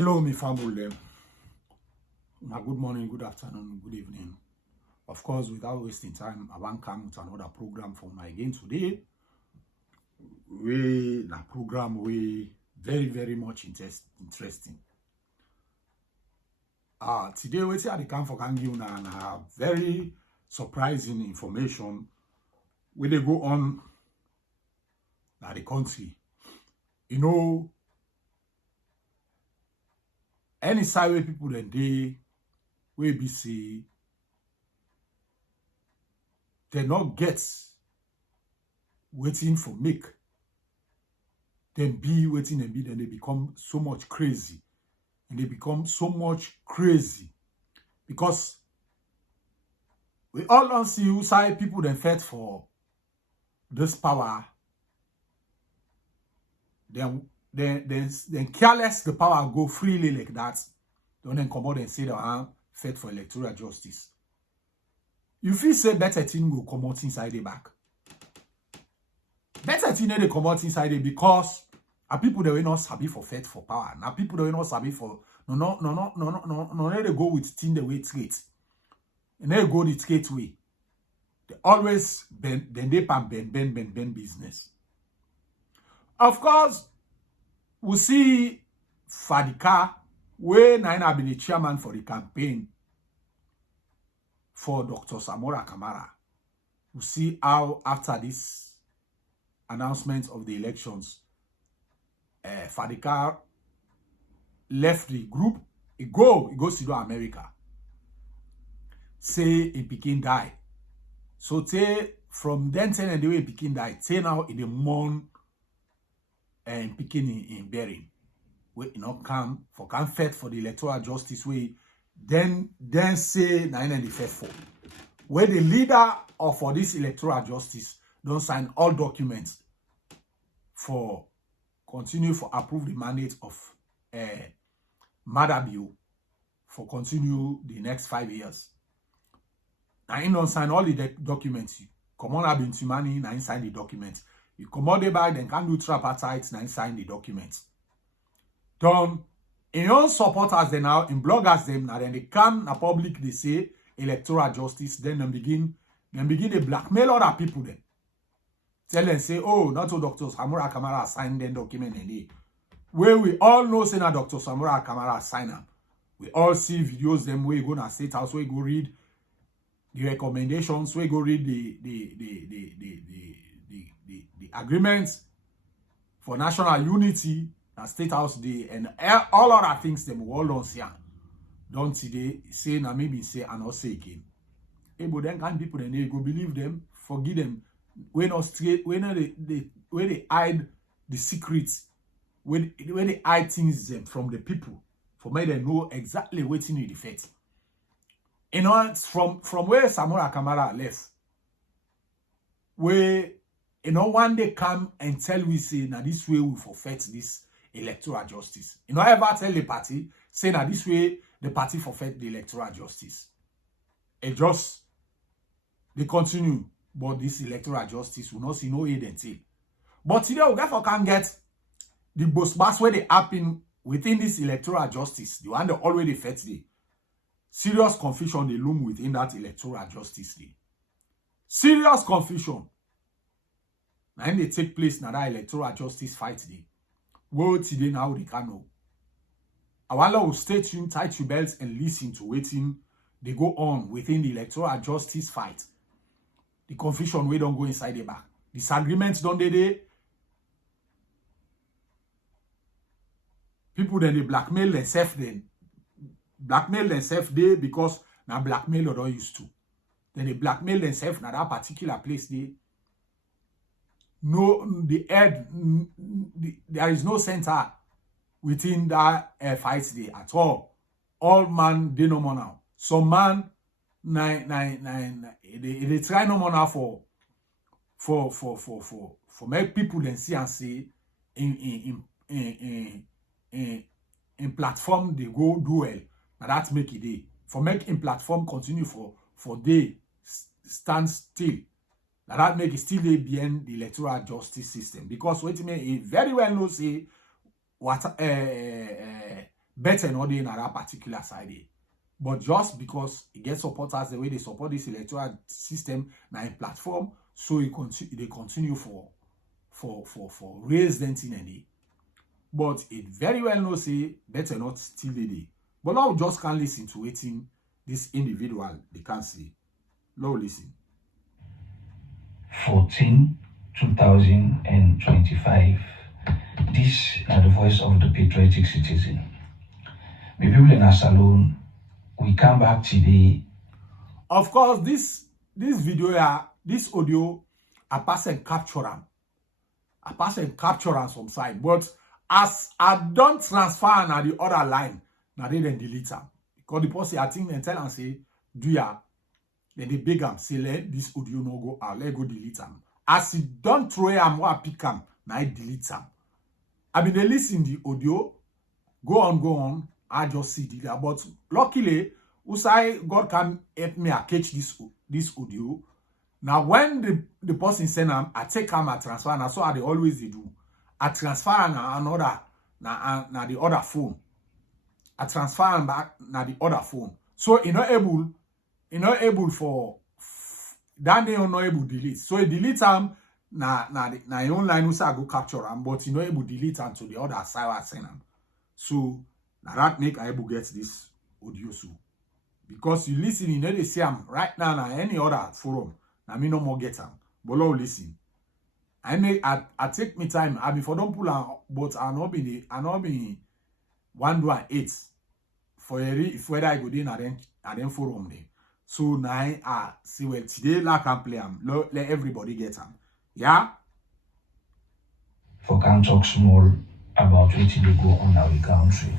Hello, my family. Good morning, good afternoon, good evening. Of course, without wasting time, I want to come with another program for my again today. The program we very much interesting. Today we see the come for can give now very surprising information where they go on at the country. You know, any side where people then they will be see they not get waiting for make then be waiting and be, then they become so much crazy. And they become so much crazy because we all don't see who side people then fight for this power. Then careless the power go freely like that. Don't then come out and say that fight for electoral justice. You feel say better thing will come out inside the back. Better thing they come out inside it because people that were not sabi for fight for power. Now people that were not sabi for no. They go with thing the way straight. And they go the straight way. They always bend business. Of course, we see Fadika, when I have been the chairman for the campaign for Dr. Samura Kamara. We see how after this announcement of the elections, Fadika left the group. He goes to America. Say he begin die. So from then and the way he begin die, now in the month and picking in bearing. We come fight for the electoral justice way. Then say 994. Where the leader of for this electoral justice don't sign all documents for continue for approve the mandate of Madabio for continue the next 5 years. Now he don't sign all the documents. Come on, I've been to money, now he sign the documents. You come out the back, then can do tripartite, now sign the documents. Done. In all supporters, they now in bloggers them now then they come na public they say electoral justice, then they begin to blackmail other people then. Tell them say, oh, not to Dr. Samura Kamara signed the document and they where we all know say na Dr. Samura Kamara sign them. We all see videos them where you go na state house, where you go read the recommendations, where you go read the agreements for national unity and state house day and all other things them we all don't see. Don't today say na maybe say and not say again. But then can people then they go believe them, forgive them. When not straight, when they hide the secrets, when they hide things them from the people, for me they know exactly what's in the fate. You know, from where Samura Kamara left, where one day come and tell we say now this way we forfeit this electoral justice. Ever tell the party say now this way the party forfeit the electoral justice. It just they continue, but this electoral justice will not see no aid until. But today we therefore can get the boss where they happen within this electoral justice, the one that already fets the serious confusion they loom within that electoral justice day. Serious confusion. Now they take place now that electoral justice fight day. Well, today now they can know. I want to stay tuned, tight your belts, and listen to waiting they go on within the electoral justice fight. The confusion we don't go inside the back. Disagreements don't they? People then they blackmail themselves then. Blackmail themselves there because now blackmail they don't used to. Then they blackmail themselves now that particular place there. No, there is no center within that fight there at all. All man they no more now. Some man they try no more now for make people then see and say in platform they go do well. Now that make it day. For make in platform continue for they stand still. Now that make it still behind the electoral justice system. Because what you mean, very well know say what better not in that particular side. But just because it gets supporters the way they support this electoral system now in platform, so they continue for raise them in any. But it very well no say better not still the day. But now just can't listen to waiting this individual they can't see. Now listen. 2025. This is the voice of the patriotic citizen. The people in our salon, we come back today. Of course, this video, this audio, I pass and capture them. I pass and capture them some side. But as I don't transfer on the other line, now they then delete them. Because the person, I think, they tell and say, do ya? Then they beg them, say, let this audio no go out, let go delete them. As you don't throw them, what pick them, now I delete them. I mean, they listen the audio, go on, I just see the but luckily, Usai, God can help me catch this audio. Now, when the person send them, I take them, I transfer, and so they always do. I transfer another, na the other phone. I transfer them back na the other phone. So you're not able for that they are not able to delete. So you delete them na your own line Usa go capture them, but you're not able to delete them to the other side I send them. So now that make I able get this audio so. Because you listen, you know they say I'm right now na any other forum. Now me no more get them. But now listen. I take me time. I before don't pull out, but I not be 1 do 8 for if whether I go in and then forum there. So now I see well today like I play them. Let everybody get them. Yeah. For can talk small about what they go on our country.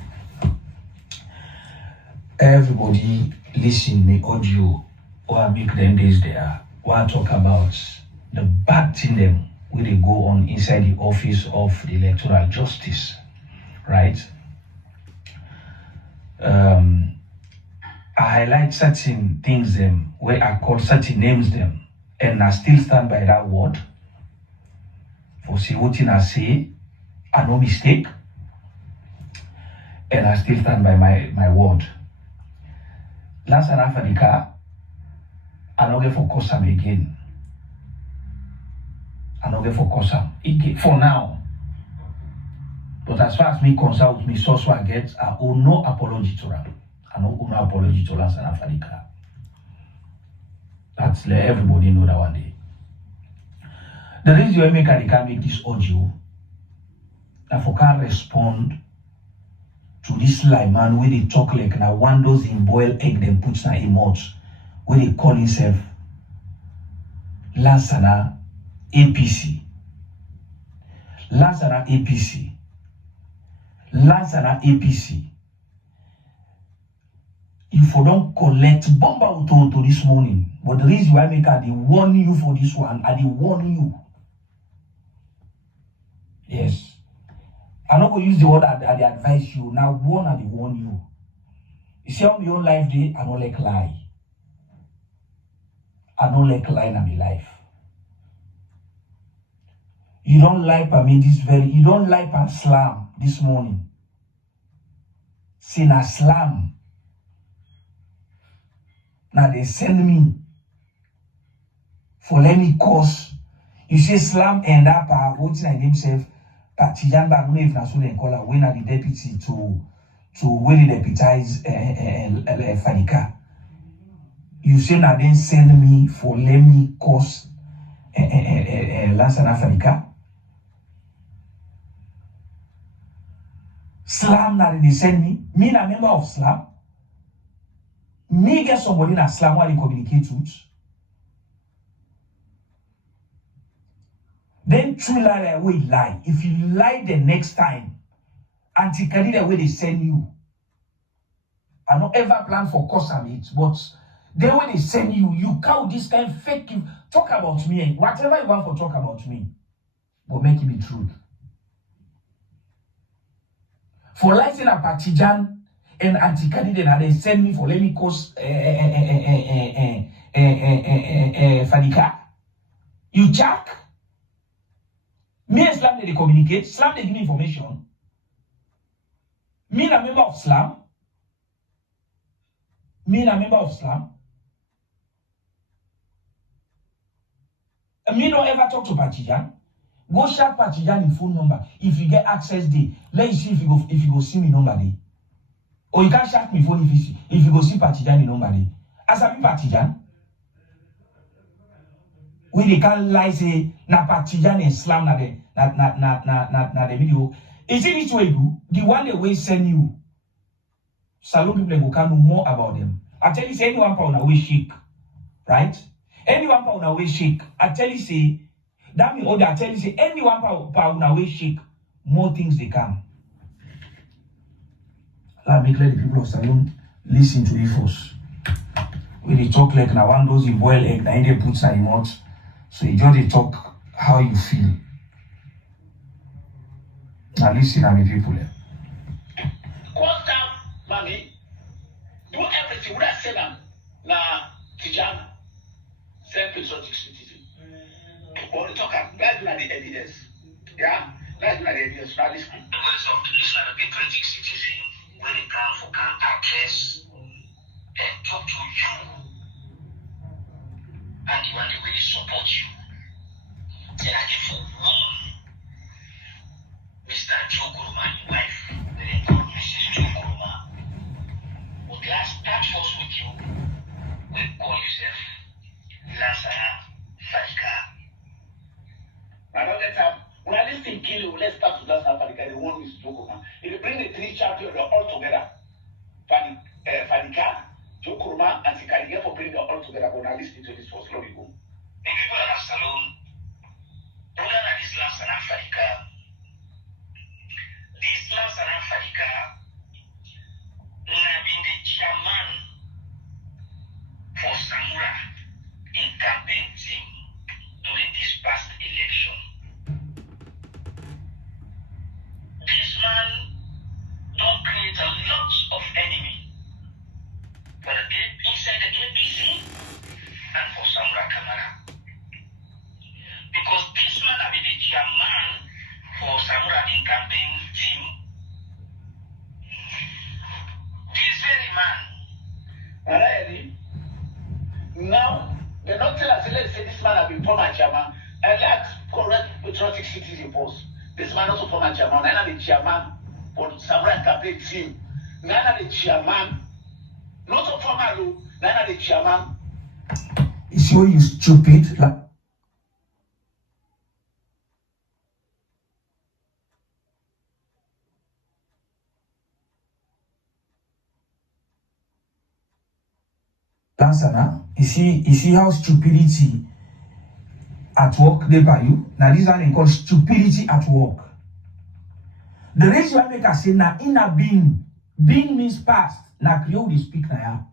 Everybody listen me audio or make them days there. What talk about the bad thing them where they go on inside the office of the Electoral Justice, right? I highlight certain things them where I call certain names them, and I still stand by that word. For see what I say, I no mistake, and I still stand by my word. Last and Africa, I don't get focus them again. I don't get focus them again for now. But as far as me concerned with me source I get, I owe no apology to them. I owe no apology to Last and Africa. That's let everybody know that one day. The reason why I can make this audio, that for can respond to this lie man where they talk like now one does in boiled egg then puts na emote where they call himself Lansana APC. Lansana APC. Lansana APC. If you don't collect bomba to this morning, but the reason why I they warn you for this one, I they warn you. Yes. I'm not going to use the word I advise you. Now, warn and they warn you. You see, on my own life day, I don't like lie. I don't like lying in my life. You don't like you don't like a slam this morning. See, na slam. Now they send me for let me course. You see, slam end up what's his name self. Partijamba, I don't know if that's what they call her, when are the deputy to really deputize Fadika. You say now then send me for let me course Lansana Fadika. Slam now they send me. Me a member of Slam. Me get somebody in Slam while they communicate with. Then true lie way lie. If you lie the next time, anti-candidate way they send you. I don't ever plan for cause and it, but then when they send you, you count this kind of fake. Talk about me, whatever you want for talk about me, but make it be true. For lighting a partijan and anti-candidate, and they send me for let me cause Fadika. You jack. Me and Slam they communicate. Slam they give me information. Me a member of Islam. Me a member of Islam. Me don't ever talk to Partijan. Go chat Partijan in phone number. If you get access there, let you see if you go see me number there. Or you can chat me phone if you go see Partijan in number there. As I be Partijan, we they can lie say na Partijan Islam na the video. Is it this way you? The one they will send you. Salon people who can know more about them. I tell you say anyone pound away shake, right? Anyone pound away shake. I tell you say that mean I tell you say anyone pound away shake, more things they come. Let me let the people of Salon listen to it first. When they talk like now one those in boil egg, now they put some mouth. So you just they talk how you feel. Now listen to me people. Cause down, mommy. Do everything. What I said now, Tijan, same patriotic citizen. Or the talk, that's not the evidence. Yeah, that's not the evidence. Now listen. The words of this like a patriotic citizen, when they come for can address and talk to you, and the one that really support you. And I give for one, Mr. Joe Kuruma, your wife, when they call Mrs. Joe Kuruma. But last that force with you, we call yourself Lazara Fadika. Another time, when I listen kill you, let's start to Lazara Fadika, the one Mrs. Joe Kuruma. If you bring the three champions all together, Fadika, Joe Kuruma, and Sikariga for bringing them all together, but now listen to this first, slowly go. The people that are Salon, other than this Lazara Fadika, this Lazara Fadika, have been the chairman for Samura in campaign team during this past election. This man don't create a lot of enemy for the inside the APC and for Samura Kamara. Because this man have been the chairman for Samura in campaign team. This very man, already, now, they're not telling us, let's say this man has been former chairman, and let's correct patriotic citizen post. This man also former chairman, and I'm the chairman for Samurai campaign team. Now I'm the chairman, not a former, now I'm the chairman. You see what you stupid? Like, Lansana, you see how stupidity at work they by you. Now this one is called stupidity at work. The reason why make us say na inner being means past. Na Creole they speak now,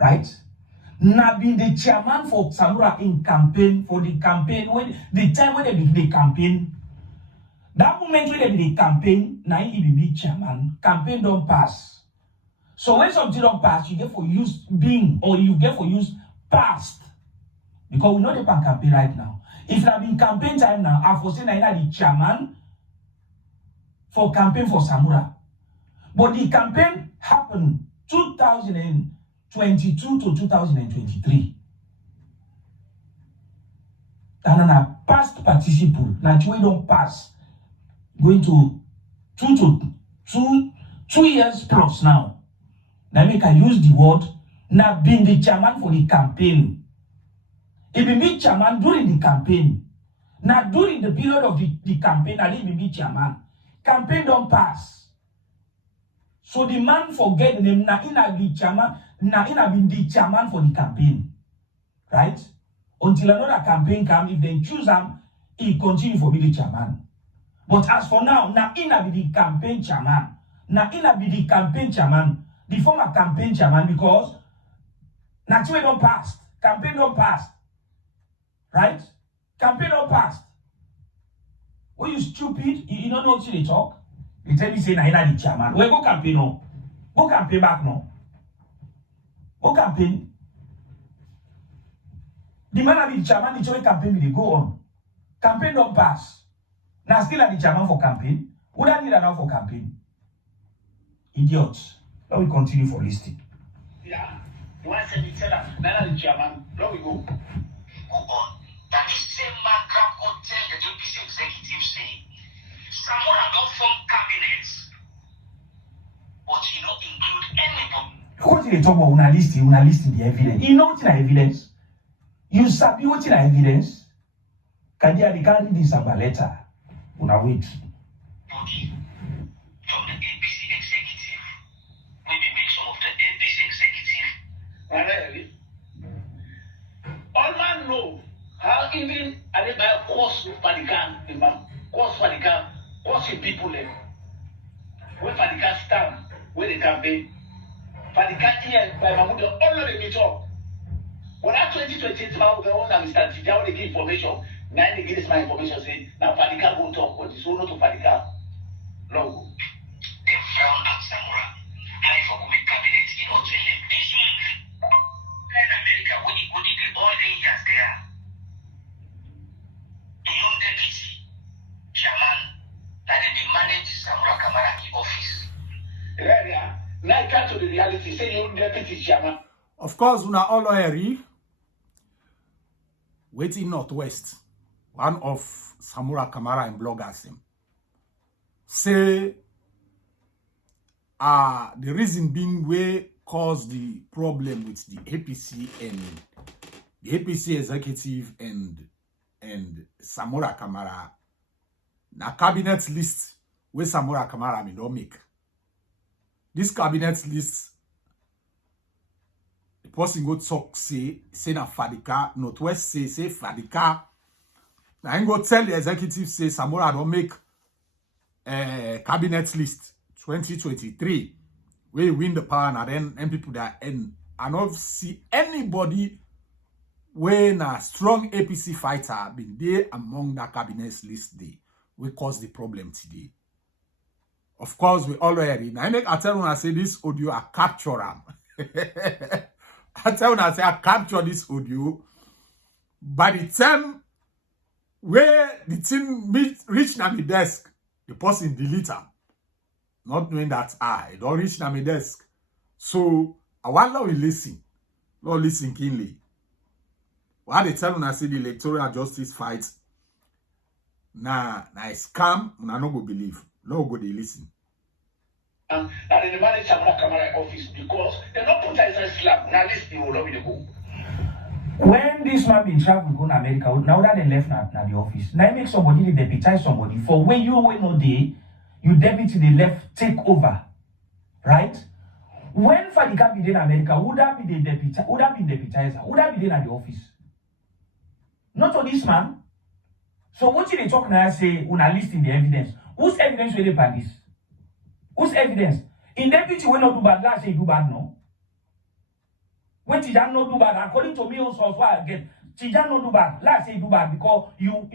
right? Na being the chairman for Samura in campaign for the campaign when the time when they be the campaign. That moment when they be the campaign, na he be chairman. Campaign don't pass. So when something don't pass, you get for use being or you get for use past. Because we know the campaign right now. If it had been campaign time now, I foresee that the chairman for campaign for Samura. But the campaign happened 2022 to 2023. And a past participle, that we don't pass, going to 2 years plus now. Now make I use the word, now being the chairman for the campaign. If you be chairman during the campaign, now during the period of the campaign, I didn't be chairman. Campaign don't pass. So the man forget the name, now in be chairman, now in be the chairman for the campaign. Right? Until another campaign come, if they choose him, he continue for be the chairman. But as for now in be the campaign chairman. Now in be the campaign chairman. The former campaign chairman because naturally don't pass. Campaign don't pass. Right? Campaign don't pass. When you stupid, you don't know what they talk. You tell me say na the chairman. Well, go campaign no. Go campaign back no. Go campaign. The man have the chairman, the joint campaign will go on. Campaign don't pass. Now still at the chairman for campaign. Who don't need now for campaign? Idiots. Let me continue for listening. Yeah. You want to send it, tell them, now the chairman, there we go. That this same man can go tell the APC executive say, Samura don't form cabinets, but he don't include anybody. What they talk about, una list the evidence. You know what's the evidence? You sabi what's the evidence? Can you read this about letter? Una wait. Body from the APC executive. Maybe make some of the APC executive. Really? All man know how even anybody course Fadikan, course Fadikan, course people there. When Fadikan stand, where they campaign, Fadikan here by Mahmoud all of them meet up. When that 2022 man the one that Mr. Tijao they give information, now they give this my information say now Fadikan go talk, but it's not to Fadikan. No. They frown at Samura. How you for make cabinet in all to them? This one in America, when you go to the all day years there. The young deputy chairman that they manage Samura Kamara in office. Yeah. Now come to the reality, say young deputy chairman. Of course, una all agree. Waiting Northwest, one of Samura Kamara and bloggers him, say the reason being we caused the problem with the APC and the APC executive and Samura Kamara, na cabinet list where Samura Kamara may don't make. This cabinet list, the person go talk say na Fadika, Northwest say Fadika. Now I go tell the executive say Samura don't make cabinet list 2023 where you win the power and then people that end. I don't see anybody when a strong APC fighter been there among that cabinet list day we cause the problem today. Of course, we already now I tell when I say this audio I capture them. I tell when I say I capture this audio. By the time where the thing reach na my desk, the person delete them. Not knowing that I don't reach na my desk. So I want now we listen. Not listen keenly. What they tell when I say the electoral justice fight, na scam, na no go believe. No go they listen. That they manage Samura Kamara office because they don't put inside slab. Now listen, you will not go. When this man been travel go to America, now that they left na the office, now make somebody they deputize somebody for when you wait no day, you deputy the left take over, right? When Fadika be in America, would that be the deputy? Would that be the deputizer? Would that be there at the office? Not to this man. So what they talk now say una list in the evidence. Whose evidence will they ban this? Whose evidence? In deputy will not do bad, last say do bad no. When Tijan not do bad, according to me also again, Tijan not do bad, last say do bad because you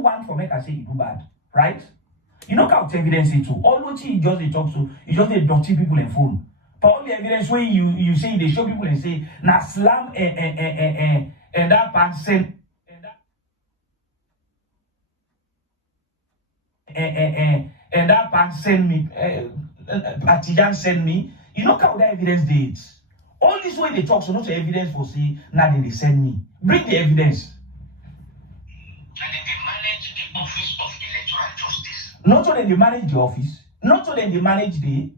want for make I say you do bad, right? You know how evidence it too. All what he just they talk so, you just they dirty people in phone. But all the evidence where you say they show people and say na slam and that person and that man send me, Tijan send me. You know how that evidence did. All this way they talk, so not the evidence for say, now they send me. Bring the evidence. And they manage the office of electoral justice. Not so that they manage the office, not so that they manage the,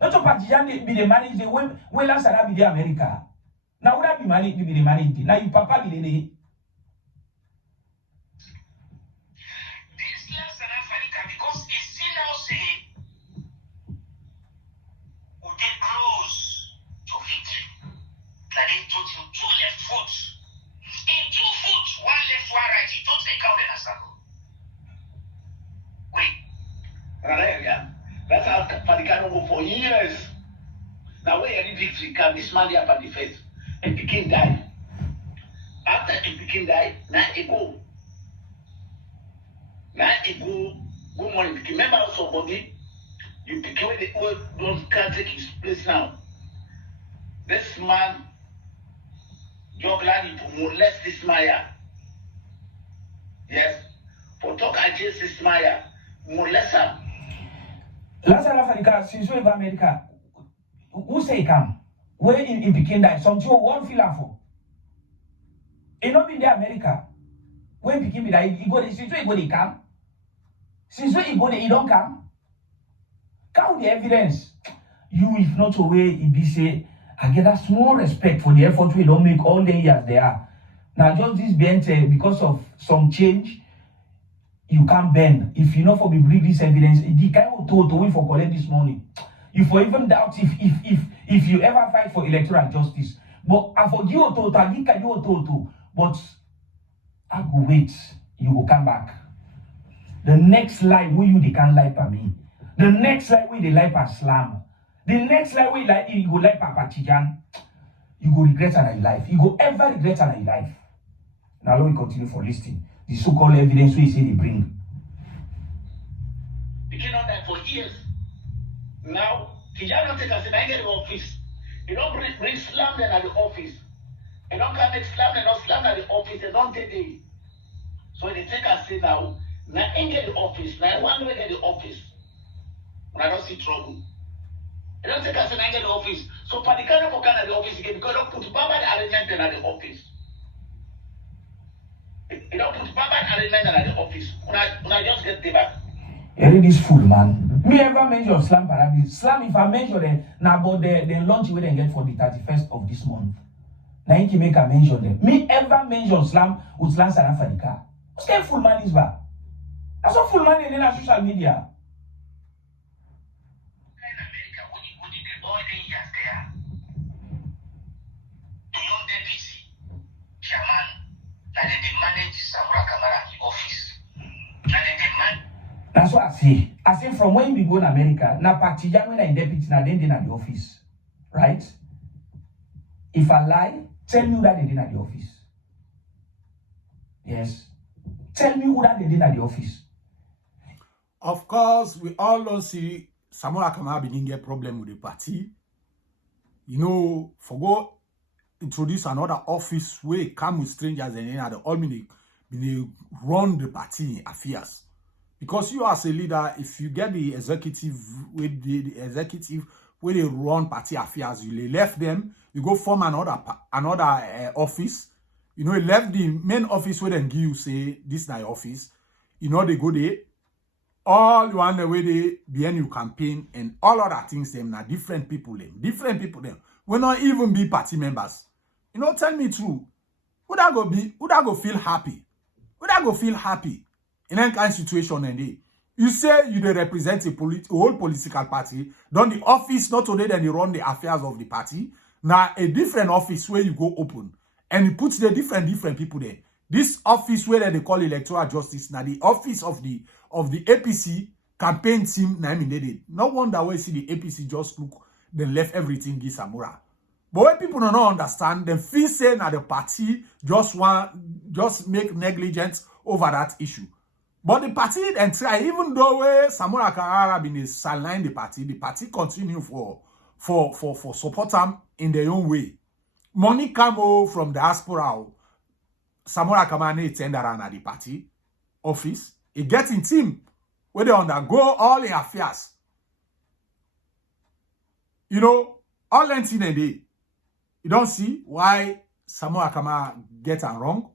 not so Tijan be they manage the when last time be the America. Now would that be managed be they manage the? Now you papa be the. That's how Fadika go for years. Now where any victory can this man here the face and Pekin die. After the Pekin die, now he go. Now he go morning. Remember somebody, you pick away the old don't take his place now. This man juggling to molest this Maya. Yes. For talk against this Maya, molest her. Last South Africa, since we go America, who say come? Where in Pekin that something one feel for? It not been there America. When Pekin be that he go since we go they come. Since we go they don't come. Count the evidence. You if not away, it be say I get a small respect for the effort we don't make all the years they are. Now just this bent because of some change. You can't bend. If you know for me bring this evidence, the guy will told wait for collect this money. You for even doubt if you ever fight for electoral justice. But I forgive you told, but I go wait. You will come back. The next lie will you they can't lie for me. The next lie will they lie for Slam. The next lie will like you go lie for Pachijan. You go regret in your life. You go ever regret in your life. Now let me continue for listening. The so-called evidence we say they bring. We cannot die for years. Now, Tijani don't take us in the office. You don't bring slam them at the office. You don't come and slam them, not slam at the office. They don't take it. So they take us in now. Now, I get the office. Now, one way get the office. When I don't see trouble. They don't take us in the office. So, Padikana for at the office again because they don't put Baba arrangement at the office. You don't put Baba arrangement at the office. When I just get the back. Read this fool, man. Me ever mention Slam Parabi. Slam, if I mention them, now about the launch we then get for the 31st of this month. Now you can make a mention them. Me ever mention Slam with Slam South Africa. What's that full man is bad? That's what full man in the social media. In America, when you go to all the years there, to your deputy, chairman, that they manage Samura Kamara in the office. That they manage. That's what I say. I say from when we go in America, na Pachijan when I deputy, na then at the office. Right? If I lie, tell me who that they did at the office. Yes. Tell me who that they did at the office. Of course, we all don't see Samura Kamara beginning get problem with the party. You know, for go introduce another office where come with strangers and then the all they run the party affairs. Because you as a leader, if you get the executive with the executive where they run party affairs, you left them, you go form another office. You know, you left the main office where they give you say this is my office. You know, they go there. All you want the way they behind you campaign and all other things them now different people them. Will not even be party members. You know, tell me true. Would that go feel happy? Would that go feel happy? In any kind of situation, and you say you they represent a whole political party, done the office not only then you run the affairs of the party. Now a different office where you go open and you put the different people there. This office where they call Electoral Justice, now the office of the APC campaign team. Now I mean no wonder why see the APC just look then left everything give Samura. But when people don't understand, them feel say now the party just make negligence over that issue. But the party and try, even though Samura Kamara been sideline the party continue for support them in their own way. Money come from diaspora. Samura Kamara tender at the party office. It gets in team where they undergo all the affairs. You know, all in a day. You don't see why Samura Kamara get it wrong.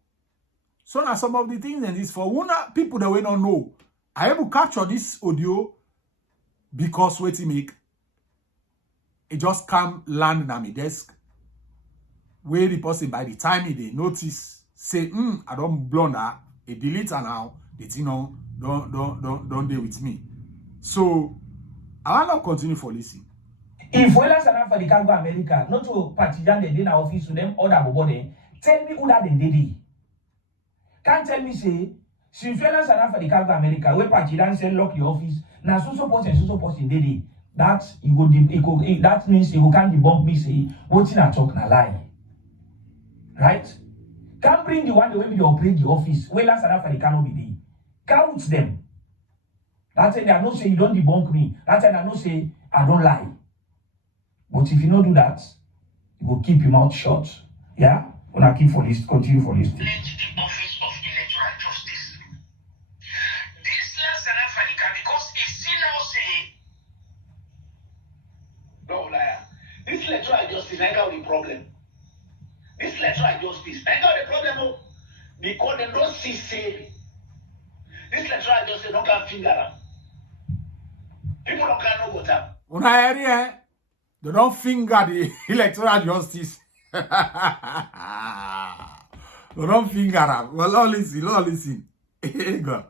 So now some of the things and this for one people that we don't know. I able to capture this audio because what it make it just come land on my desk. Where the person by the time they notice say, I don't blunder, it delete her now, that you know, don't deal with me. So I will not continue for listening. If we last enough for the Congo America, not to Partijan they did office to them other body, tell me who that they did it. Can't tell me say, since we last enough for the Congo America, where Partijan say lock your office, now so person did it. That that means you can't debunk me say what's in a talk na lie. Right? Can't bring the one the way we operate the office. Where last enough for the Congo be count them. That's why I don't say you don't debunk me. That's why I don't say I don't lie. But if you don't do that, you will keep your mouth shut. Yeah? When I keep for list, continue for list. The office of Electoral Justice. This last South Africa, because it still now say problem. This electoral justice, I got the problem because they don't see say this electoral justice don't can finger am. People don't can know what up. Una area, they don't finger the electoral justice. They don't finger am. Well, listen. God.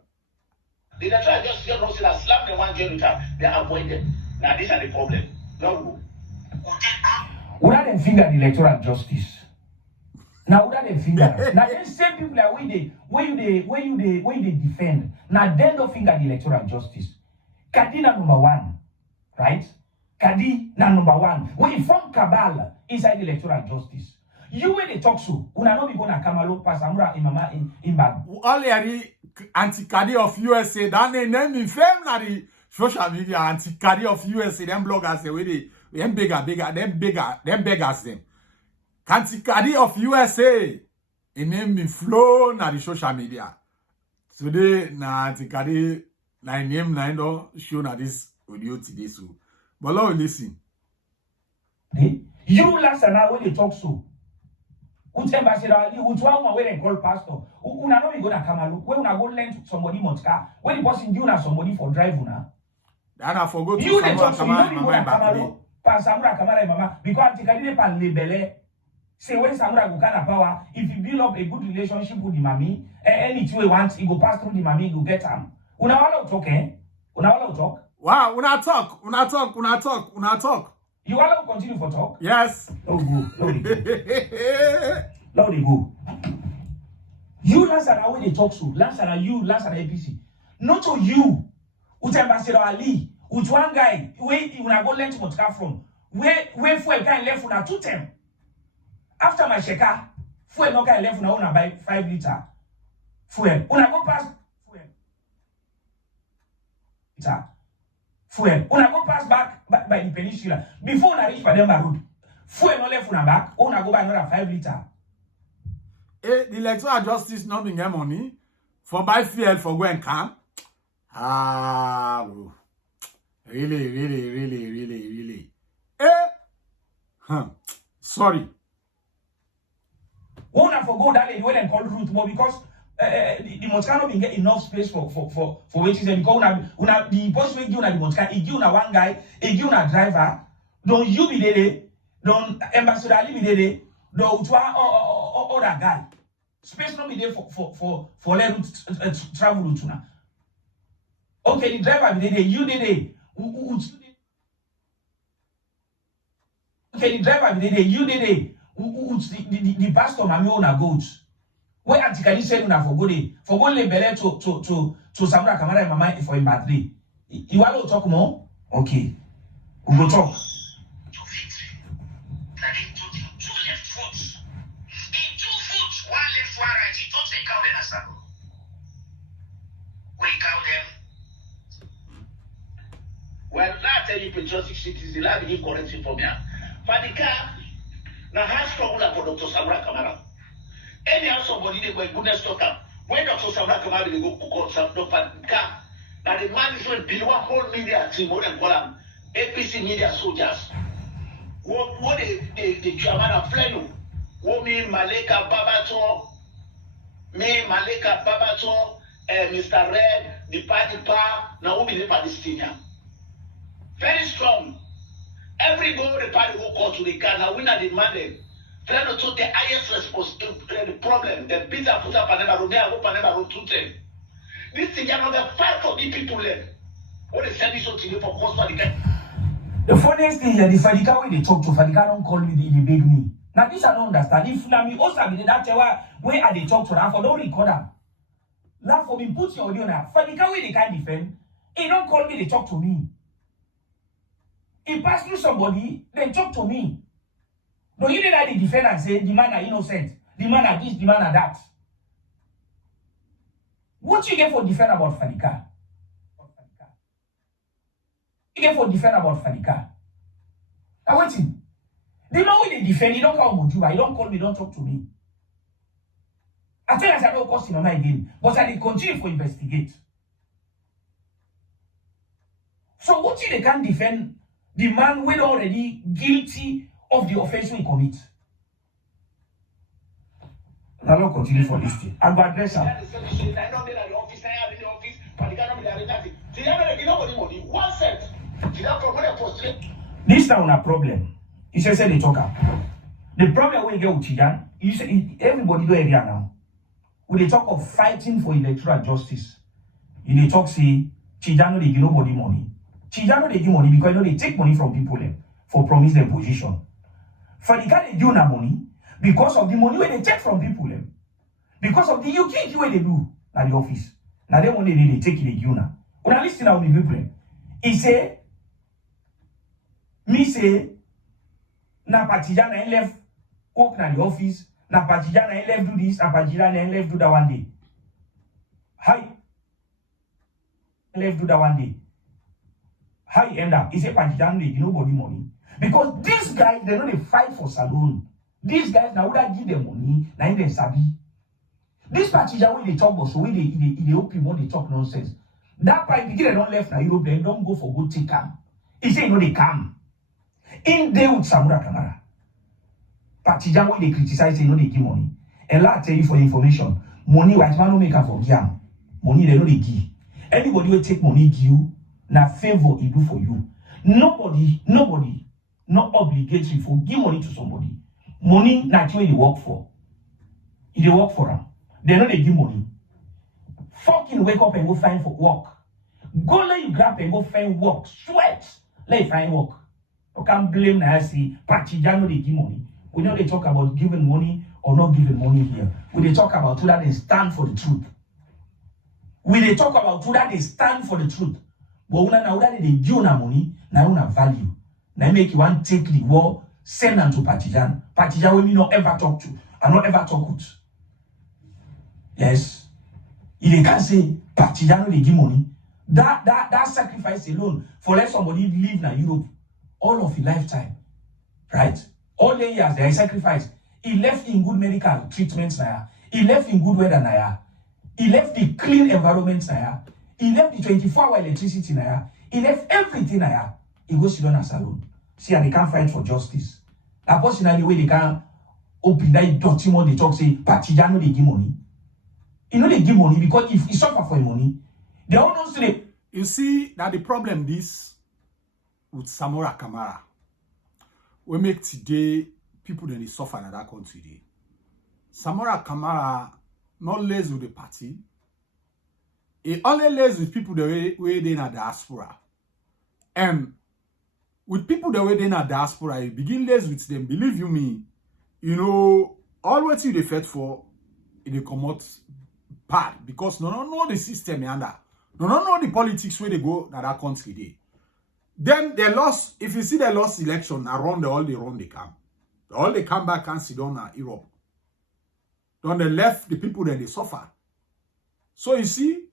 The electoral justice don't see that slap the one generator, they avoid them. Now these are the problem. No. Who them finger the electoral justice? Now who them finger? Now the same people that when you defend. Now then don't finger the electoral justice. Kadina number one, right? Kadi na number one. When you form cabal inside the electoral justice, you when they talk so, una no be gonna Kamalo pass Samura Imama in bag. All the anti-Kadi of USA, that name in fame na the social media anti-Kadi of USA, them bloggers the way they them beggars them. Anti-Kadi of USA, in name be flow na the social media. Today na anti-Kadi na name na do show na this audio today so. But now listen. You last an hour when they talk so. Which ambassador, which one where they call pastor. Una no be gonna Kamalo. When una go lend somebody montka. When the person you na somebody for drive una. And I forgot to You they talk Samura so you Kamara no be gonna Kamalo. Pass Samura Kamara mama because antikadine pan lebele. Say when Samura go kind of power, if you build up a good relationship with the mommy, any two wants, he go pass through the mommy, you get him. Una all talk, eh? Una all talk. Wow, una talk. You all continue for talk? Yes. Oh, go. Now they go. You last and when they talk so, last and you, last and APC. Not to you, with Ambassador Ali, with one guy, where you wanna go learn to Motka from, where fuel can left on a 2 term. After my sheka, fuel no can left on buy 5 liter. Fuel. Una go pass fuel. Fuel. Una go pass back by the peninsula. Before una reach Pademba Road. Fuel no left on back. Una go buy another 5 liter. The electoral justice not being get money for buy fuel for go and come. Really. Sorry. Una for go that lady where they call route more because the Montana been get enough space for waiting because una the boss will give una the Montana, he give una one guy, he give una driver, don't you be there, don't Ambassador Ali be there, don't other guy. Space not be there for let travel route una. Okay, the driver be there, you there. Okay, the driver be there, you there. The pastor mami ona goats. Where antikali said una for go lebele to Samura Kamara and mama for him birthday. You want to talk more? Okay. We go talk. To victory. That is to the 2 left foot. In 2 foot, 1 left, 1 right. He don't say cow them as that. We cow them. Well, now tell you patriotic citizens, let me give correct information. Fadika, now has struggled for Dr. Samura Kamara. Anyhow, somebody they go goodness talk up. When Dr. Samura Kamara they go cook some no Fadika. Now the man is going to build one whole media team, more than call them APC media soldiers. What the chairman of Flenu? What me Maleka Babato, Mr. Red, the party pa, now we be the Palestinian. Very strong. Every go the party will call to the car. Now we not demanding. Flenu took the highest responsibility, the problem. The pizza put up and never road. They are open never road to them. This thing are not the fight for the people left. What they send this to you for cost for the guy. The funniest thing is the Fadika when they talk to Fadika don't call me, they beg me. Now this I don't understand. If Nami also be that where are they talk to her for don't record them. Now for me put your audio now. Fadika when they can't defend, he don't call me, they talk to me. He pass through somebody, they talk to me. No, you didn't they defend and say the man are innocent, the man are this, the man are that. What you get for defend about Fadika? You get for defend about Fadika? Now waiting. They know when they defend, you don't call Mojuba, you don't call me, don't talk to me. I tell you I don't cost him again, but I will continue to investigate. So what you they can't defend the man when already guilty of the offense we commit? Now not continue for this thing. I go address her. This now a problem. He says they talk up. The problem when you get with Chijan, you say everybody do area now. When they talk of fighting for electoral justice, they talk say Chijan they give nobody money. Chijan they give money because they take money from people for promise their position. For the guy they give na money because of the money where they take from people because of the UK where they do at the office. Now they money they take it they give na. When I listen to the people, he say, me say, na Partijan na left work na the office, na Partijan na left do this, na Partijan na left do that one day. Hi, left do that one day. How he end up? He say Partijan they give nobody money. Because these guys, they know they fight for saloon. These guys now would give them money, now they sabi. This Partijan when they talk about so when they open when they talk nonsense. That part because they don't left now Europe, they don't go for good take come. He say no, they come. In there with Samura Kamara. Partijan when they criticize, they know they give money. And I tell you for information, money white man no make for yam. Money they know they give. Anybody will take money give you, na favor he do for you. Nobody, not obligatory for give money to somebody. Money not where they work for. If they work for them, they know they give money. Fucking wake up and go find for work. Go let you grab and go find work. Sweat. Let you find work. You can't blame na see Partijan no they give money. We know they talk about giving money or not giving money here. We they talk about who that they stand for the truth. We they talk about who that they stand for the truth. But when now that they give na money, now una value. Now make you want take the war, send them to Partijan. Partijan will me not ever talk to. I not ever talk with. Yes. If they can't say Partijan they give money, that sacrifice alone for let somebody live in Europe all of his lifetime, right? All the years they sacrifice. He left in good medical treatments now. He left in good weather now. He left the clean environment now. He left the 24-hour electricity now. He left everything now. He goes to a salon. See, and they can't fight for justice. That personally way they can open that document, they talk say Partijan they give money. You know they give money because if he suffer for money, they all know say. You see that the problem this with Samura Kamara, we make today people that they suffer in that country. Today. Samura Kamara not lays with the party. He only lays with people the way they in a diaspora. And with people the way they in a diaspora, he begin lays with them. Believe you me, you know, all what you they fight for, they come out bad because no know the system under. No know the politics where they go in that country day. Then they lost, if you see they lost election around all they run they come. All they come back and sit down in Europe. Then they left the people that they suffer. So you see,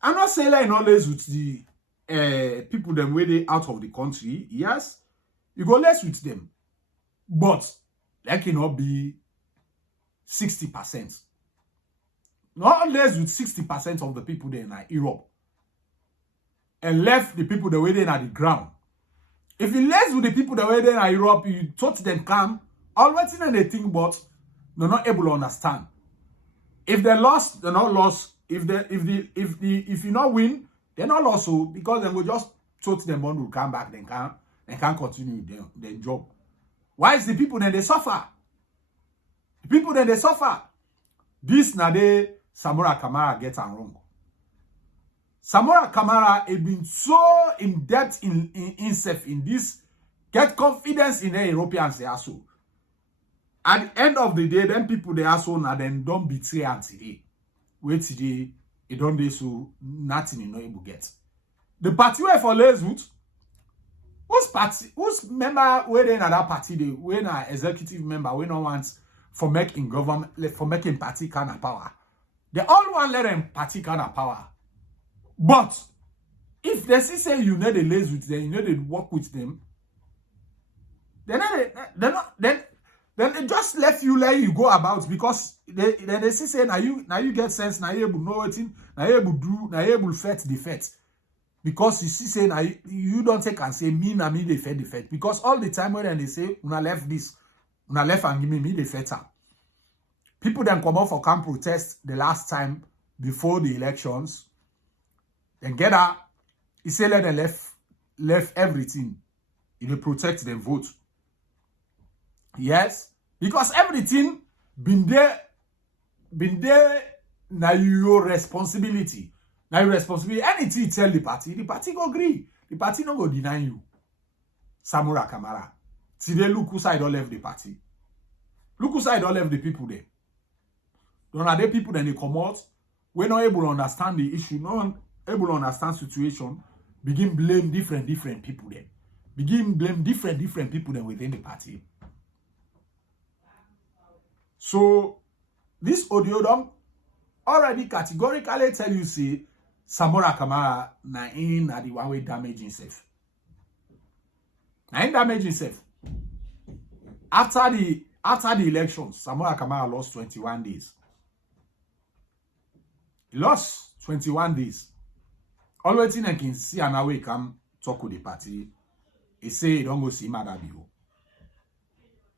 I'm not saying like always with the people them where they out of the country. Yes, you go less with them. But that cannot be 60%. Not less with 60% of the people there in Europe. And left the people that were there at the ground. If you less with the people that were there in Europe, you thought them come, always in they think, but they're not able to understand. If they lost, they're not lost. If you not win, they're not lost. So because they will just thought them one will come back, they can't continue their job. Why is the people then they suffer? The people then they suffer. This now they Samura Kamara gets wrong. Samura Kamara has been so in depth in himself in this, get confidence in the Europeans they are so. At the end of the day, then people they are so now then don't betray until today. Wait today, it don't do so nothing you know able get. The party where for Leswood, whose member where they in that party they when an executive member we no wants for making government for making party kind of power. They all want let them party kind of power. But if they say you know they lazy with them, you know they work with them, then they just let you go about because they say now you get sense, now you able know it, now you able do, now you able fight the fight. Because you see say now you don't take and say me they fight the fight. Because all the time when they say una left this, una left and give me the fighter. People then come out for camp protest the last time before the elections. Then get out. He said let them left everything. He will protect them vote. Yes, because everything been there now your responsibility. Now your responsibility. Anything you tell the party go agree. The party no go deny you. Samura Kamara. Today look who side don't left the party. Look who side don't left the people there. Don't are there people then they come out. We're not able to understand the issue, not able to understand situation. Begin blame different people then. Begin blame different people then within the party. So this audio don't already categorically tell you say Samura Kamara na the one way damage himself. Na damage himself. After the elections, Samura Kamara lost 21 days. He lost 21 days. Always I can see an way come talk with the party. He say don't go see Madabio.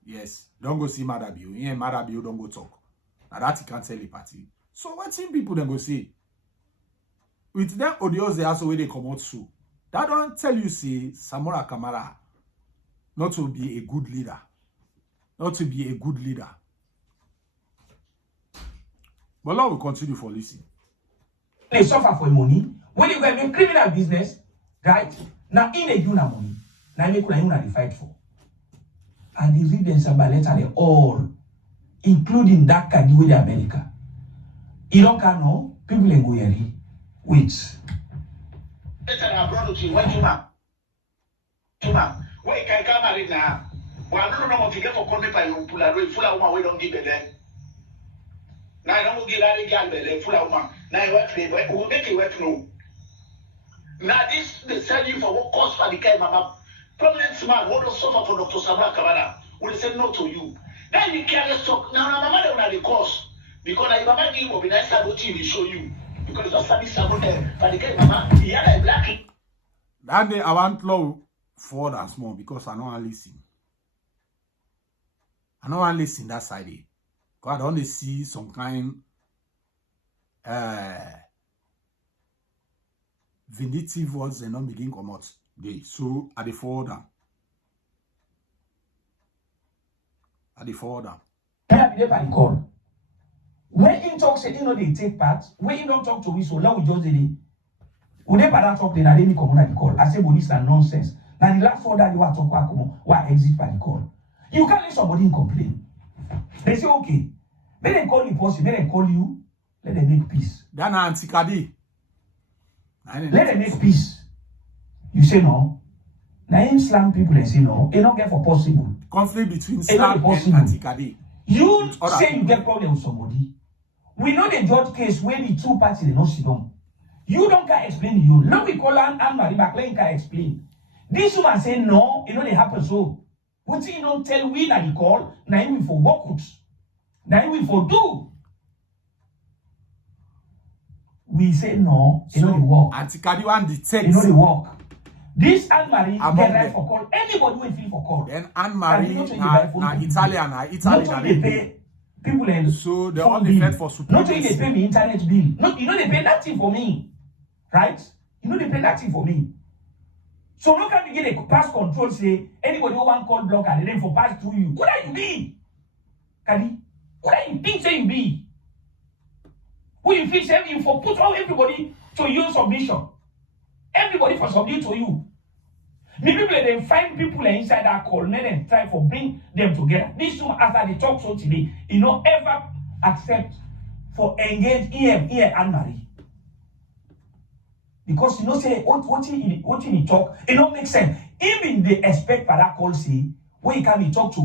Yes, don't go see Madabio. He ain't Madabio, don't go talk. Now that he can't tell the party. So what thing people then go say? With them audios they also where they come out so. That don't tell you say Samura Kamara not to be a good leader. Not to be a good leader. But Lord will continue for listening. They suffer for money. When you go in criminal business, right? Now in a na money. Now you could fight for. And the readers about letter they all, including that can do with America. You don't can know people in Goyeri. Wait. Why can come marry now? Well, I don't know if you get for content by Pula, full of we don't give it there. Now I don't get any girl, full of woman. Now I work for who make it work no. Now this they send you for what cost for the guy, mama. Prominent man, what does suffer for Dr. Samura Kamara? Will say no to you. Then you carry talk. Now, mama, they will the cost. Because I mama give will be nice to TV show you. Because it's not something there. But the guy, mama, he had a black. That day I want low forward and small because I know I listen. I know I listen that side. Because I only see some kind vindictive words and not begin come out. So at the forward. At the forward. When in talk say they take part, when you don't talk to me, so now we just did it. When they better talk, then I didn't come on the call. I say, well, this is nonsense. Now the last order you want to talk about, why exit by the call? You can't let somebody complain. They say, okay, when they call the person, when they call you, let them make peace. Then Antikadi. Let them make peace. You say no. Now in slam people and say no. They don't get for possible. Conflict between slam and Antikadi. You say you get problem with somebody. We know the judge case where the two parties they don't sit down. You don't can explain you. Now we call Anne-Marie McLean can explain. This woman say no, you know they happen so. What you don't tell we that he call, now we for work with. Now we for do. We say no, you know the work. Antikadi one detect. You know the work. This Anne-Marie get right for call. Anybody will feel for call. Then Anne-Marie na Italian, they pay people and so they only fed for supremacy. Not they pay me internet bill. No, you know they pay nothing for me. Right? You know they pay nothing for me. So no can you get a pass control say anybody who want call block and then for pass through you. What are you be? Kadi? What are you think say you be? Who you feel say you for put all everybody to your submission. Everybody for submit to you. The people then find people inside that call and then try for bring them together. This one after the talk show today, you know ever accept for engage here Anne-Marie. Because you know say what in talk, it don't make sense. Even they expect for that call say when you can be talk to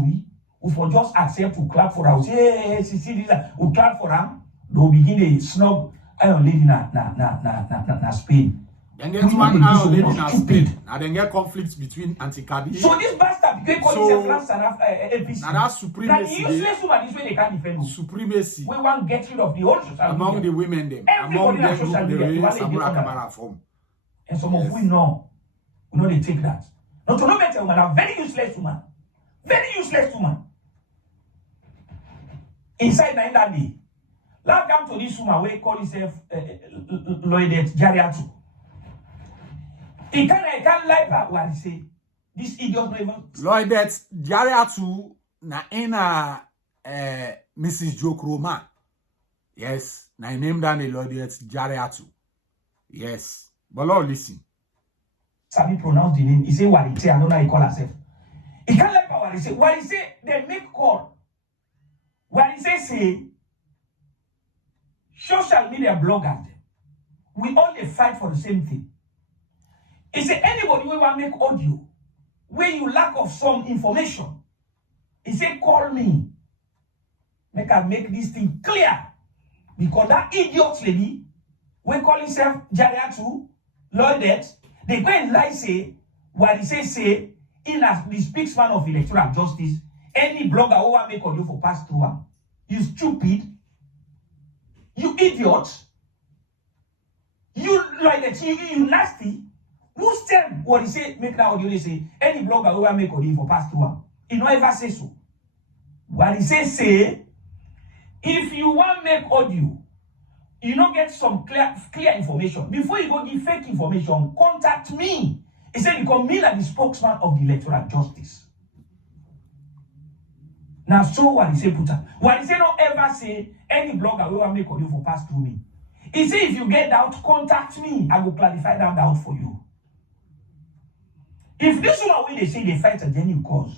we for just accept to clap for us. Hey, see this we clap for them. They'll begin to snub I don't live na Spain. Then get one hour living in Spain. And then get conflicts between Antikadi. So this bastard they call himself France and APC. Now that's supremacy. Now the useless woman is where they can't defend. Supremacy. We want to get rid of the whole social among media. The women them. Everybody among them social the media. Samura Kamara from. And some of we know they take that. Not to know better woman, a very useless woman. Very useless woman. inside that day. Now come to this woman where call himself Lloydet Jariatu. He can't lie what he say. This idiot no even. Lloydet Jariatu na ina Mrs. Jokroma. Yes, na name down the Lloydet Jariatu. Yes, but Lord listen. Sabi pronounce the name. He say what he say. I don't know how he call herself. He can't lie what he say. What he say they make call. What he say. Social media bloggers, we all they fight for the same thing. He say anybody who want make audio where you lack of some information, he say call me. Make this thing clear. Because that idiot lady, we call himself Jariatu, Lloydet, they go and lie say what he say in as the spokesman of Electoral Justice, any blogger who want make audio for pass through one. You stupid. You idiot. You like that. You nasty. Who's them? What he say? Make that audio. They say any blogger who will make audio for pass through one. He don't ever say so. What he say if you want make audio, you don't get some clear information. Before you go give fake information, contact me. He said because me like the spokesman of the Electoral Justice. Now, so what he say, put up. What he say, don't ever say any blogger will make audio for pass through me. He say, if you get doubt, contact me. I will clarify that doubt for you. If this one way they say they fight a genuine cause,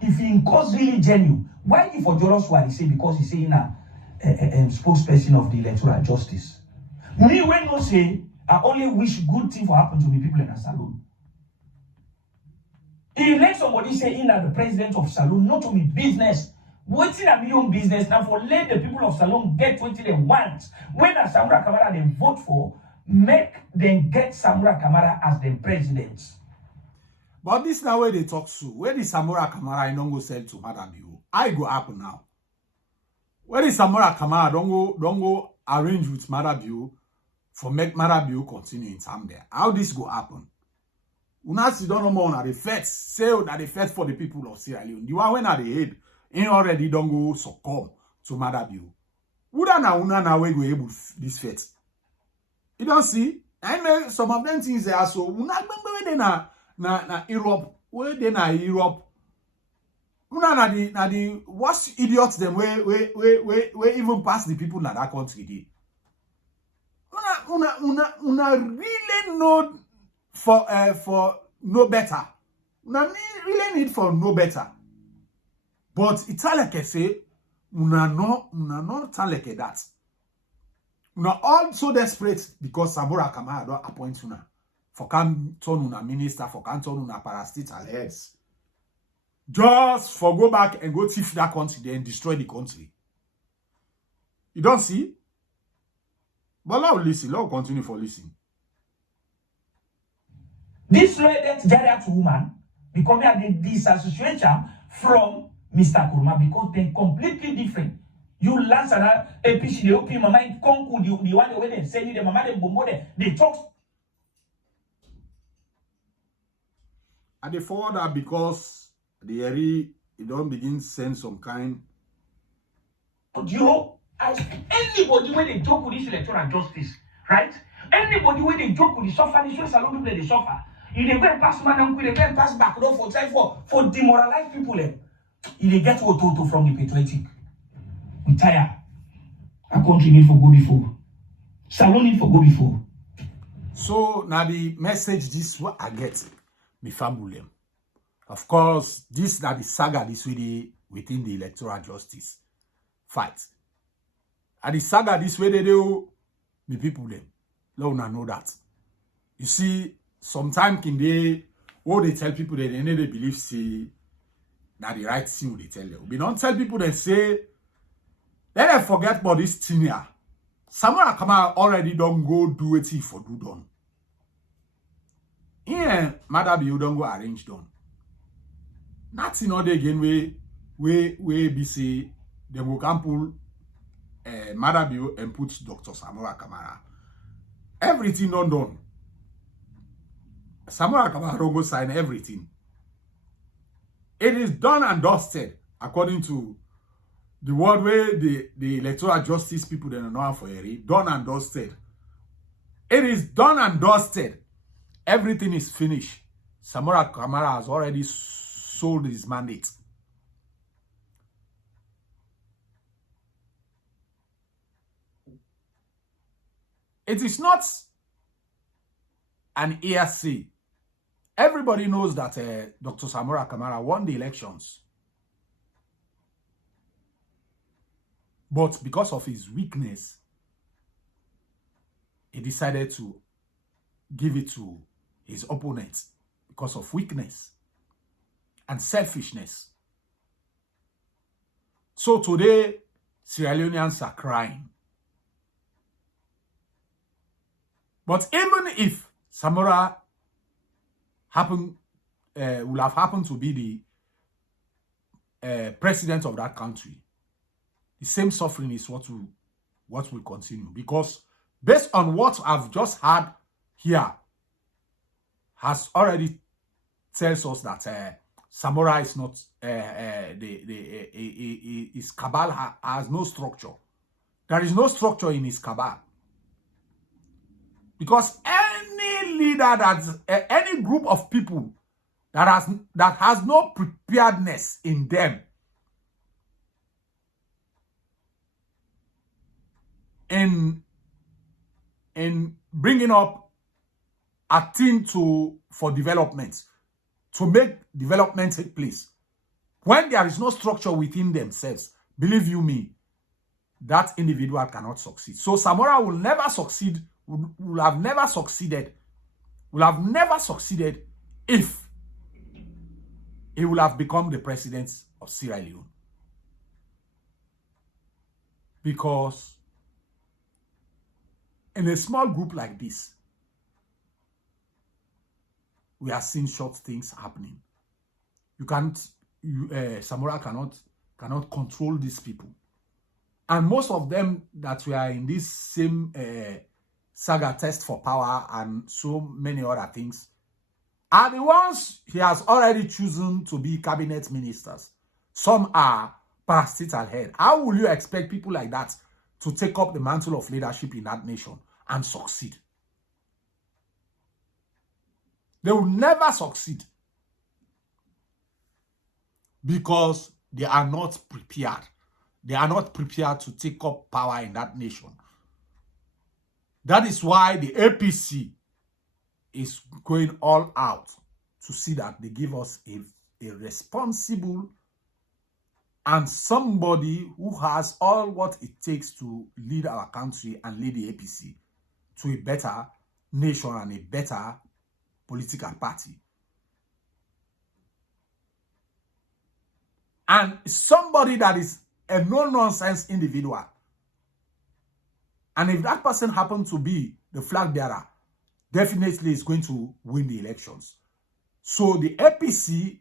if he cause really genuine, why if for Joros what he say because he saying a spokesperson of the Electoral Justice? Me when no say I only wish good thing for happen to me people in a salon. He let somebody say in the president of Salon, not to me business. What's in a million business now for let the people of Salon get what they want. When a Samura Kamara they vote for, make them get Samura Kamara as the president. But this now where they talk to, where the Samura Kamara I don't go sell to Madam you. I go happen now. Where the Samura Kamara don't go arrange with Madam you for make Madam you continue in time there. How this go happen? Unasi don't know more on the first say that the first for the people of Sierra Leone. The one when at the head, he already don't go succumb to Madabiu. Uda na we go able this fete. You don't see? I mean some of them things there so una remember na Europe, where they na Europe. Una na the worst idiots them we even pass the people in that country. Una really know for no better. Una really need for no better. But Italeke say, una no taleke that. Una all so desperate because Samura Kamara don't appoint una. For can turn una minister, for can turn una parastatal heads. Just for go back and go thief that country there and destroy the country. You don't see? But now listen, now continue for listening. This Lloydet Jariatu woman become a disassociation from Mr. Kuruma because they're completely different. You last a PC, they open my mind, conquer the one way they send you the mama, they talk. And they forward that because the area it don't begin send some kind. But you know, as anybody when they joke with this Electoral Justice, right? Anybody when they joke with the suffer, this way salon people they suffer. If they go and pass madam, they go and pass back door for time for demoralize people. If they get what to from the patriotic, we tire. Our country need for go before. Salon need for go before. So now the message this what I get me fabulem. Of course, this that the saga this way within the Electoral Justice fight. And the saga this way they do me people them. Let una know that. You see, sometimes can they what they tell people that they believe say that the right thing they tell them. We don't tell people that say let them forget about this thing here. Samura Kamara already don't go do it for do done. Here, Madam you don't go arrange done. Nothing other again we be say they will come pull Madam you and put Dr. Samura Kamara. Everything not done. Samura Kamara don't go sign everything. It is done and dusted according to the word where the electoral justice people they know for Eri, done and dusted. It is done and dusted. Everything is finished. Samura Kamara has already sold his mandate. It is not an ESC. Everybody knows that Dr. Samura Kamara won the elections. But because of his weakness, he decided to give it to his opponent because of weakness and selfishness. So today, Sierra Leoneans are crying. But even if Samura will have happened to be the president of that country, the same suffering is what will continue, because based on what I've just had here, has already tells us that Samura is not his cabal has no structure. There is no structure in his cabal, because any leader any group of people that has no preparedness in them, in bringing up a team for development, to make development take place, when there is no structure within themselves, believe you me, that individual cannot succeed. So Samura will never succeed, will have never succeeded if he will have become the president of Sierra Leone. Because in a small group like this, we are seeing short things happening. Samura cannot control these people. And most of them that we are in this same saga test for power and so many other things are the ones he has already chosen to be cabinet ministers. Some are parastatal head. How will you expect people like that to take up the mantle of leadership in that nation and succeed? They will never succeed, because they are not prepared. They are not prepared to take up power in that nation. That is why the APC is going all out to see that they give us a responsible and somebody who has all what it takes to lead our country and lead the APC to a better nation and a better political party. And somebody that is a no-nonsense individual. And if that person happens to be the flag bearer, definitely is going to win the elections. So the APC,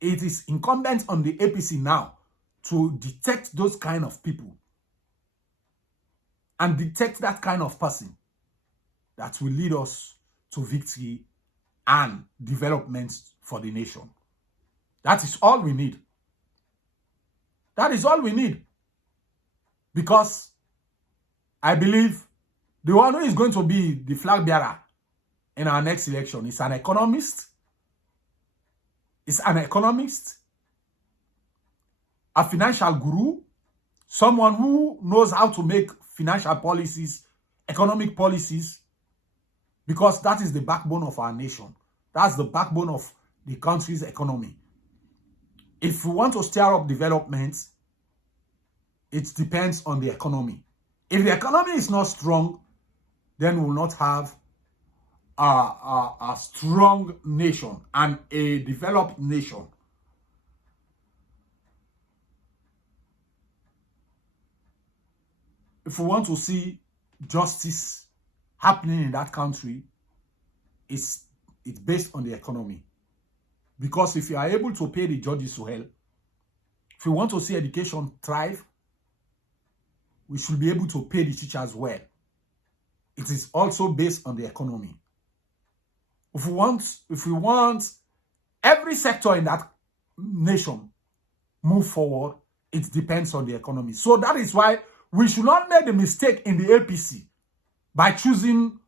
it is incumbent on the APC now to detect those kind of people and detect that kind of person that will lead us to victory and development for the nation. That is all we need. That is all we need. Because I believe the one who is going to be the flag bearer in our next election is an economist. Is an economist, a financial guru, someone who knows how to make financial policies, economic policies, because that is the backbone of our nation. That's the backbone of the country's economy. If we want to stir up development, it depends on the economy. If the economy is not strong, then we will not have a strong nation and a developed nation. If we want to see justice happening in that country, it's based on the economy. Because if you are able to pay the judges well, if we want to see education thrive, we should be able to pay the teachers well. It is also based on the economy. If we want every sector in that nation move forward, it depends on the economy. So that is why we should not make the mistake in the APC by choosing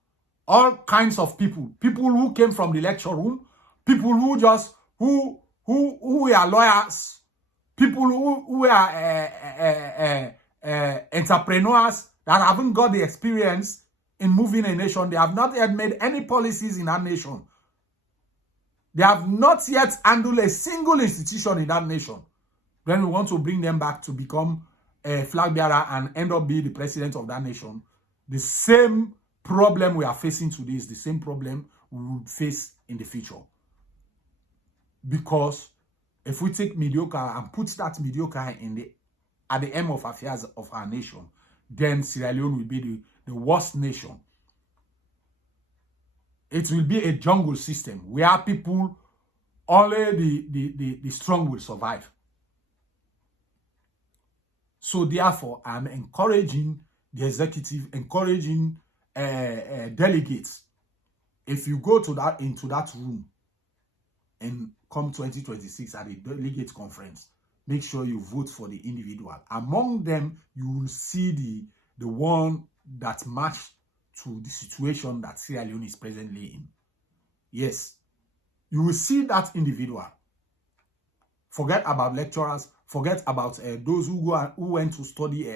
all kinds of people who came from the lecture room, people who just who are lawyers, people who are entrepreneurs that haven't got the experience in moving a nation. They have not yet made any policies in that nation. They have not yet handled a single institution in that nation. Then we want to bring them back to become a flag bearer and end up being the president of that nation. The same problem we are facing today is the same problem we will face in the future. Because if we take mediocre and put that mediocre at the end of affairs of our nation, then Sierra Leone will be the worst nation. It will be a jungle system where people, only the strong will survive. So therefore, I'm encouraging the executive, encouraging delegates. If you go to into that room and come 2026 at the delegate conference, make sure you vote for the individual. Among them, you will see the one that matched to the situation that Sierra Leone is presently in. Yes, you will see that individual. Forget about lecturers. Forget about those who went to study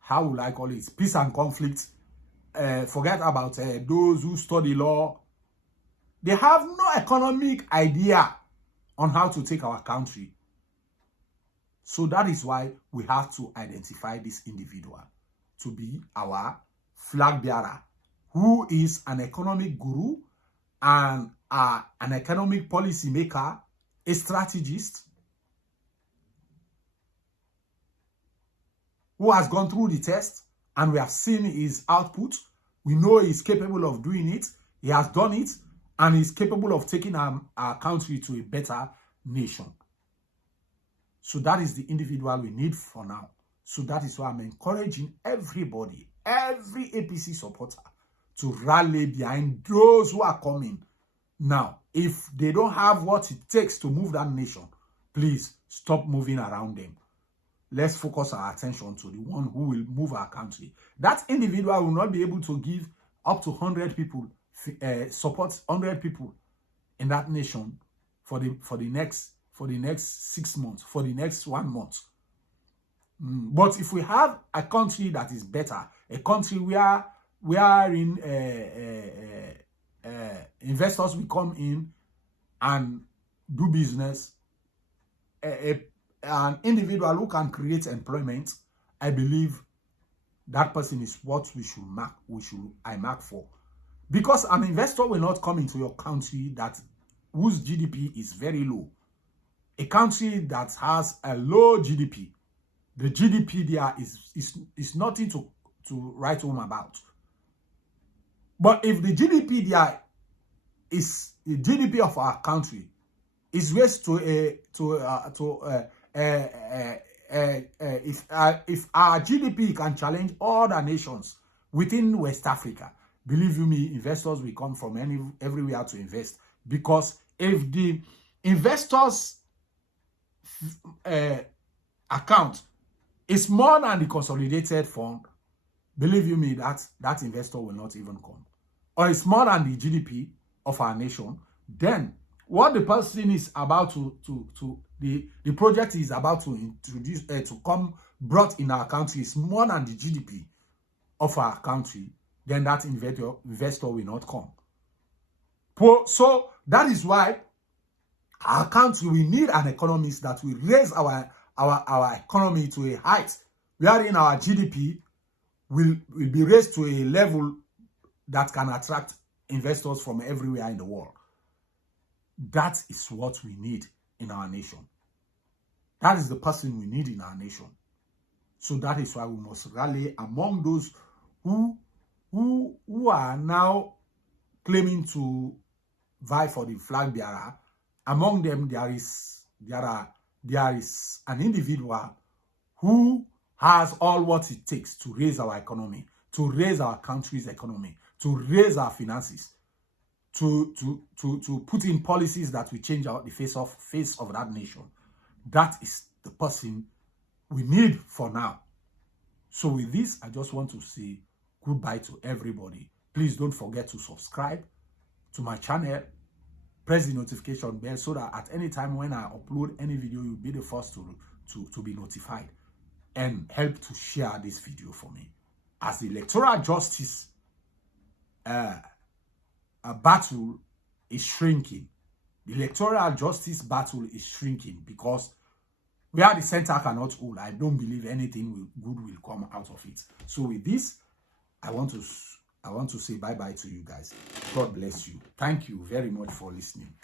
how will I call it, peace and conflict. Forget about those who study law. They have no economic idea on how to take our country. So that is why we have to identify this individual to be our flag bearer, who is an economic guru and an economic policy maker, a strategist, who has gone through the test, and we have seen his output. We know he's capable of doing it. He has done it, and he's capable of taking our country to a better nation. So that is the individual we need for now. So that is why I'm encouraging everybody, every APC supporter, to rally behind those who are coming. Now, if they don't have what it takes to move that nation, please stop moving around them. Let's focus our attention to the one who will move our country. That individual will not be able to give up to 100 people, support 100 people in that nation for the next 6 months, for the next 1 month. But if we have a country that is better, a country where investors will come in and do business, an individual who can create employment, I believe that person is what we should mark. I mark for, because an investor will not come into your country whose GDP is very low. A country that has a low GDP, the GDP there is nothing to write home about. But if the GDP there is the GDP of our country is raised if our GDP can challenge all the nations within West Africa, believe you me, investors will come from everywhere to invest. Because if the investors' account is more than the consolidated fund, believe you me, that investor will not even come. Or it's more than the GDP of our nation, then what the person is about the project is about to introduce to come brought in our country is more than the GDP of our country, then that investor will not come. So that is why our country, we need an economist that will raise our economy to a height wherein our GDP will be raised to a level that can attract investors from everywhere in the world. That is what we need in our nation. That is the person we need in our nation. So that is why we must rally among those who are now claiming to vie for the flag bearer. Among them, there is an individual who has all what it takes to raise our economy, to raise our country's economy, to raise our finances, to put in policies that will change the face of that nation. that is the person we need for now. So with this, I just want to say goodbye to everybody. Please don't forget to subscribe to my channel. Press the notification bell so that at any time when I upload any video, you'll be the first to be notified. And help to share this video for me. As the electoral justice battle is shrinking, the electoral justice battle is shrinking because where the center cannot hold, I don't believe anything good will come out of it. So with this, I want to say bye-bye to you guys. God bless you. Thank you very much for listening.